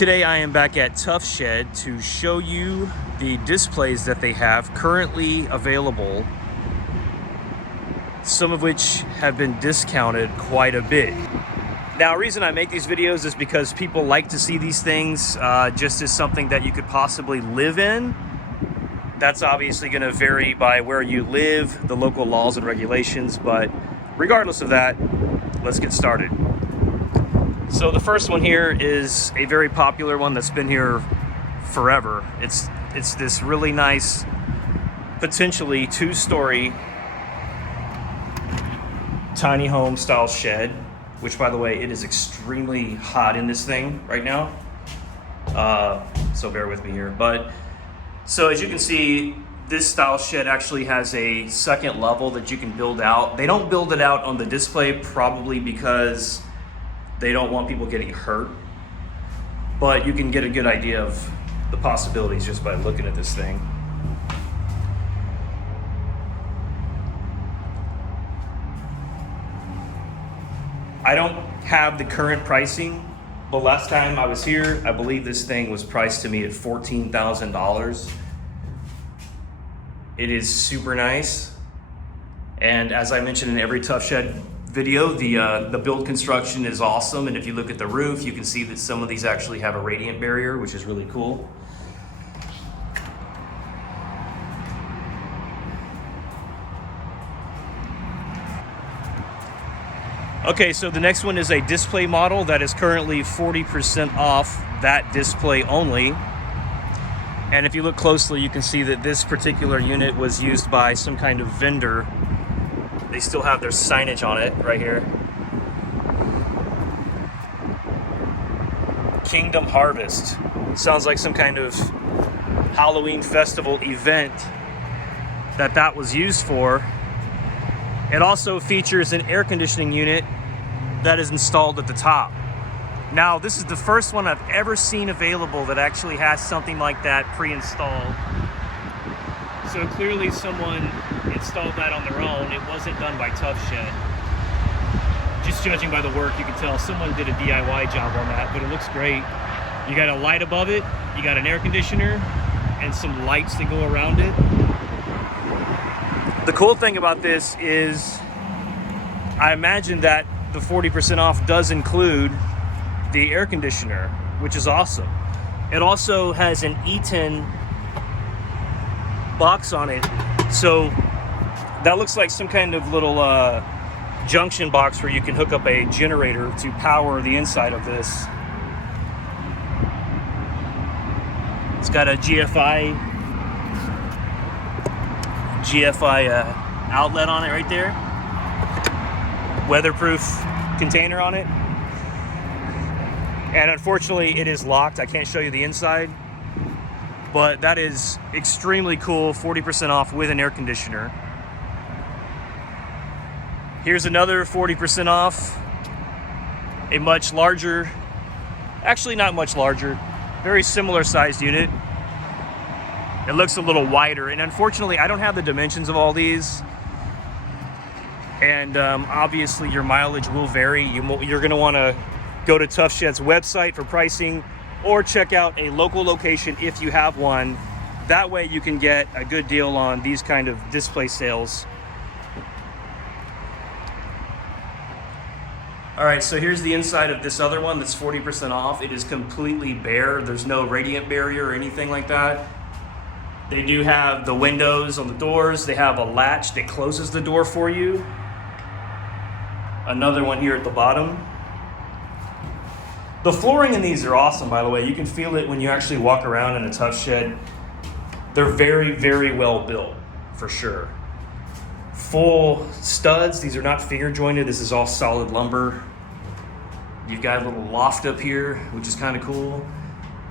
Today I am back at Tuff Shed to show you the displays that they have currently available, some of which have been discounted quite a bit. Now, the reason I make these videos is because people like to see these things just as something that you could possibly live in. That's obviously going to vary by where you live, the local laws and regulations, but regardless of that, let's get started. So the first one here is a very popular one that's been here forever. It's this really nice, potentially two-story tiny home style shed, which, by the way, it is extremely hot in this thing right now. So bear with me here. But so as you can see, this style shed actually has a second level that you can build out. They don't build it out on the display, probably because they don't want people getting hurt, but you can get a good idea of the possibilities just by looking at this thing. I don't have the current pricing, but last time I was here, I believe this thing was priced to me at $14,000. It is super nice, and as I mentioned in every Tuff Shed video, the build construction is awesome, and if you look at the roof, you can see that some of these actually have a radiant barrier, which is really cool. Okay, so the next one is a display model that is currently 40% off that display only. And if you look closely, you can see that this particular unit was used by some kind of vendor. They still have their signage on it right here. Kingdom Harvest. Sounds like some kind of Halloween festival event that was used for. It also features an air conditioning unit that is installed at the top. Now, this is the first one I've ever seen available that actually has something like that pre-installed. So clearly someone installed that on their own. It wasn't done by Tuff Shed. Just judging by the work, you can tell someone did a DIY job on that, but it looks great. You got a light above it, you got an air conditioner, and some lights that go around it. The cool thing about this is I imagine that the 40% off does include the air conditioner, which is awesome. It also has an E10 box on it, so that looks like some kind of little junction box where you can hook up a generator to power the inside of this. It's got a GFI outlet on it right there. Weatherproof container on it. And unfortunately, it is locked. I can't show you the inside, but that is extremely cool. 40% off with an air conditioner. Here's another 40% off. A much larger, actually not much larger, very similar sized unit. It looks a little wider, and unfortunately, I don't have the dimensions of all these. And obviously, your mileage will vary. You're going to want to go to Tuff Shed's website for pricing, or check out a local location if you have one. That way you can get a good deal on these kind of display sales. All right, so here's the inside of this other one that's 40% off. It is completely bare. There's no radiant barrier or anything like that. They do have the windows on the doors. They have a latch that closes the door for you. Another one here at the bottom. The flooring in these are awesome, by the way. You can feel it when you actually walk around in a Tuff Shed. They're very, very well built, for sure. Full studs. These are not finger jointed. This is all solid lumber. You've got a little loft up here, which is kind of cool.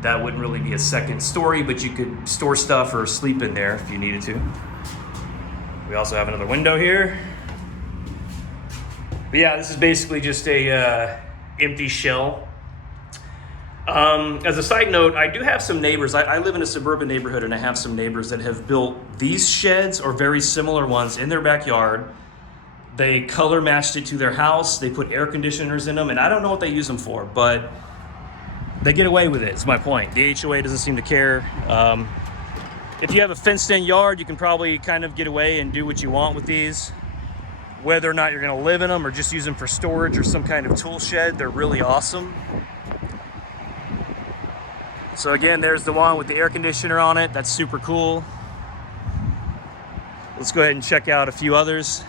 That wouldn't really be a second story, but you could store stuff or sleep in there if you needed to. We also have another window here. But yeah, this is basically just a empty shell. As a side note, I do have some neighbors. I live in a suburban neighborhood, and I have some neighbors that have built these sheds or very similar ones in their backyard. They color matched it to their house. They put air conditioners in them, and I don't know what they use them for, but they get away with it, is my point. The HOA doesn't seem to care. If you have a fenced-in yard, you can probably kind of get away and do what you want with these. Whether or not you're gonna live in them or just use them for storage or some kind of tool shed, they're really awesome. So again, there's the one with the air conditioner on it. That's super cool. Let's go ahead and check out a few others.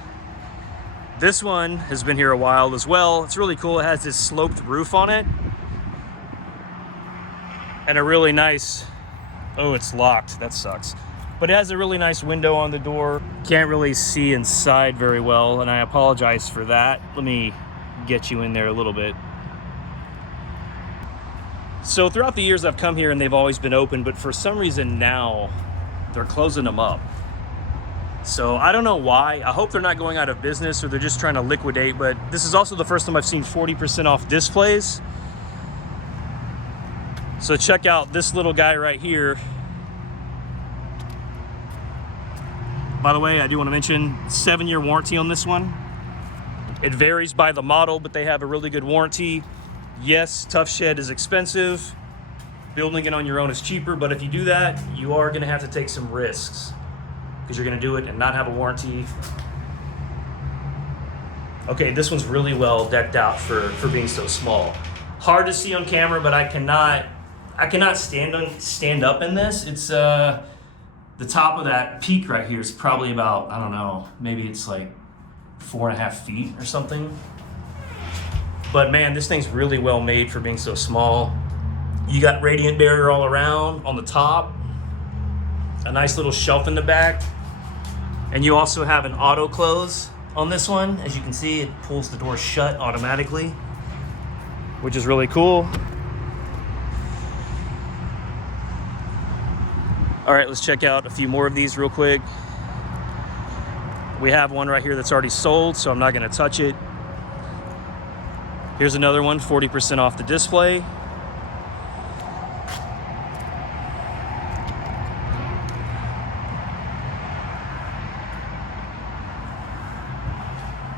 This one has been here a while as well. It's really cool. It has this sloped roof on it. And a really nice, oh, it's locked. That sucks. But it has a really nice window on the door. Can't really see inside very well, and I apologize for that. Let me get you in there a little bit. So throughout the years I've come here and they've always been open, but for some reason now they're closing them up. So I don't know why. I hope they're not going out of business or they're just trying to liquidate, but this is also the first time I've seen 40% off displays. So check out this little guy right here. By the way, I do want to mention 7-year warranty on this one. It varies by the model, but they have a really good warranty. Yes, Tuff Shed is expensive. Building it on your own is cheaper, but if you do that, you are going to have to take some risks because you're going to do it and not have a warranty. Okay, this one's really well decked out for being so small. Hard to see on camera, but I cannot stand up in this. It's the top of that peak right here is probably about, I don't know, maybe it's like 4.5 feet or something. But man, this thing's really well made for being so small. You got radiant barrier all around on the top, a nice little shelf in the back, and you also have an auto close on this one. As you can see, it pulls the door shut automatically, which is really cool. All right, let's check out a few more of these real quick. We have one right here that's already sold, so I'm not gonna touch it. Here's another one, 40% off the display.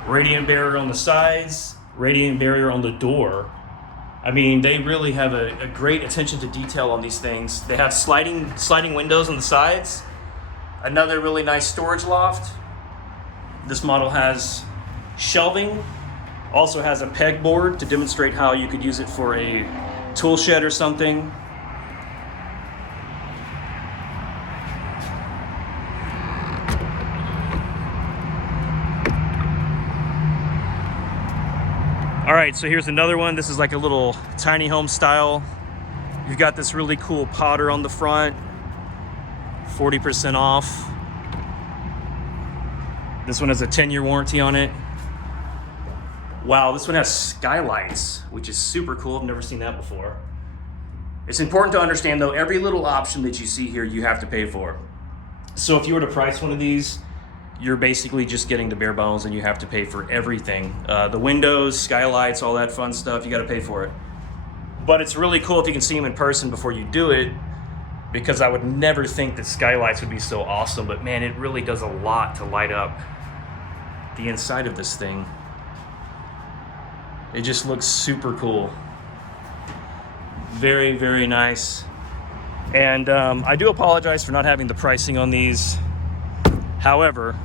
Radiant barrier on the sides, radiant barrier on the door. I mean, they really have a great attention to detail on these things. They have sliding windows on the sides. Another really nice storage loft. This model has shelving, also has a pegboard to demonstrate how you could use it for a tool shed or something. All right, so here's another one. This is like a little tiny home style. You've got this really cool potter on the front, 40% off. This one has a 10-year warranty on it. Wow, this one has skylights, which is super cool. I've never seen that before. It's important to understand though, every little option that you see here, you have to pay for. So if you were to price one of these, you're basically just getting the bare bones and you have to pay for everything. The windows, skylights, all that fun stuff, you gotta pay for it. But it's really cool if you can see them in person before you do it, because I would never think that skylights would be so awesome, but man, it really does a lot to light up the inside of this thing. It just looks super cool. Very, very nice. And I do apologize for not having the pricing on these. However,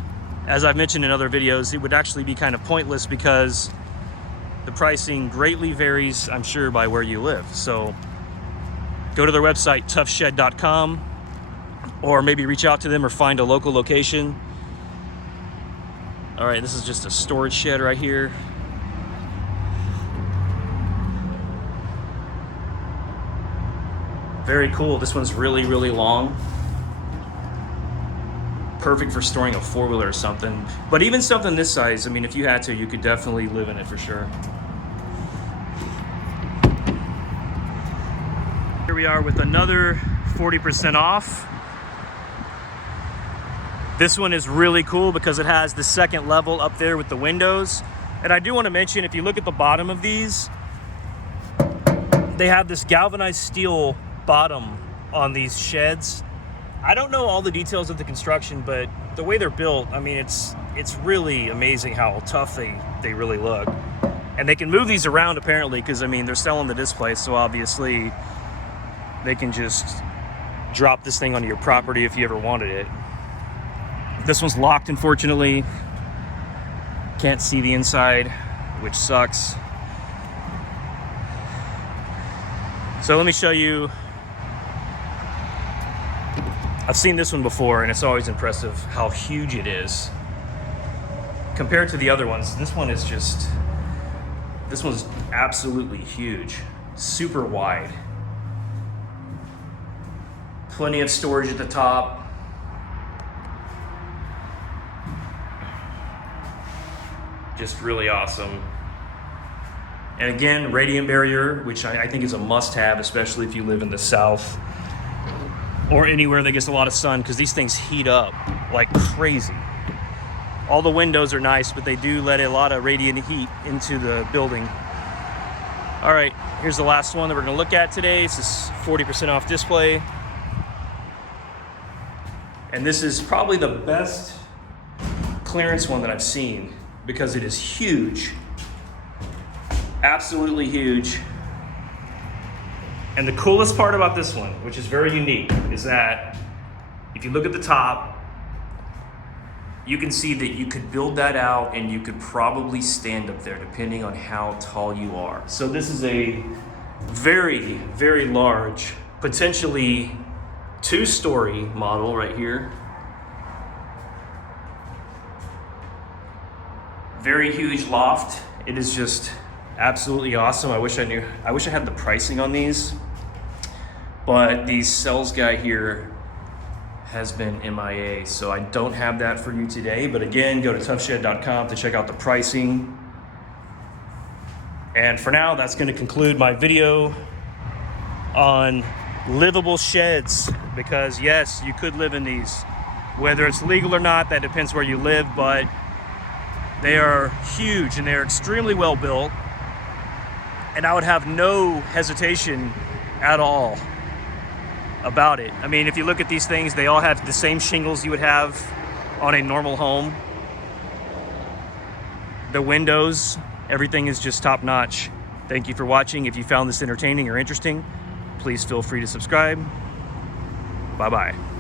as I've mentioned in other videos, it would actually be kind of pointless because the pricing greatly varies, I'm sure, by where you live. So go to their website, tuffshed.com, or maybe reach out to them or find a local location. All right, this is just a storage shed right here. Very cool. This one's really, really long. Perfect for storing a four-wheeler or something. But even something this size, I mean, if you had to, you could definitely live in it for sure. Here we are with another 40% off. This one is really cool because it has the second level up there with the windows. And I do want to mention, if you look at the bottom of these, they have this galvanized steel bottom on these sheds. I don't know all the details of the construction, but the way they're built, I mean, it's really amazing how tough they really look. And they can move these around apparently, because I mean, they're selling the display, so obviously they can just drop this thing onto your property if you ever wanted it. This one's locked, unfortunately. Can't see the inside, which sucks. So let me show you. I've seen this one before, and it's always impressive how huge it is. Compared to the other ones, this one's absolutely huge. Super wide. Plenty of storage at the top. Just really awesome. And again, radiant barrier, which I think is a must-have, especially if you live in the South or anywhere that gets a lot of sun, because these things heat up like crazy. All the windows are nice, but they do let a lot of radiant heat into the building. All right, here's the last one that we're gonna look at today. This is 40% off display. And this is probably the best clearance one that I've seen, because it is huge. Absolutely huge. And the coolest part about this one, which is very unique, is that if you look at the top, you can see that you could build that out and you could probably stand up there depending on how tall you are. So this is a very, very large, potentially 2-story model right here. Very huge loft. It is just absolutely awesome. I wish I had the pricing on these, but the sales guy here has been MIA, so I don't have that for you today. But again, go to tuffshed.com to check out the pricing. And for now, that's going to conclude my video on livable sheds, because yes, you could live in these. Whether it's legal or not, that depends where you live, but they are huge and they're extremely well built. And I would have no hesitation at all about it. I mean, if you look at these things, they all have the same shingles you would have on a normal home. The windows, everything is just top notch. Thank you for watching. If you found this entertaining or interesting, please feel free to subscribe. Bye-bye.